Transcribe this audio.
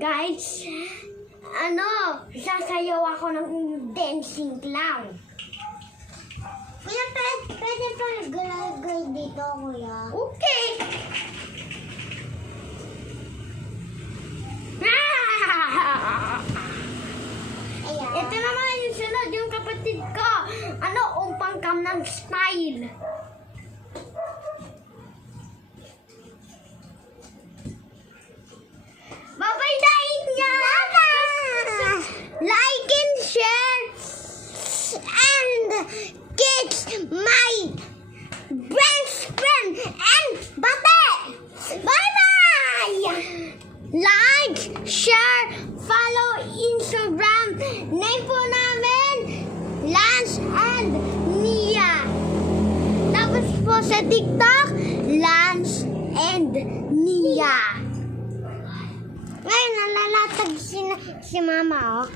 guys, sasayaw ako ng dancing clown. Kuya, pwede pa nag-girl dito, kuya. Okay. Ayan. Ito naman yung sunod, yung kapatid ko. Umpang kam ng style. Bye-bye, daig niya! Like and share and kiss my best friend and bate! Bye-bye! Like, share, follow Instagram. Name po namin, Lance and Nia. Tapos po sa TikTok, Lance and Nia. Ngayon, nalalatag si mama, oh.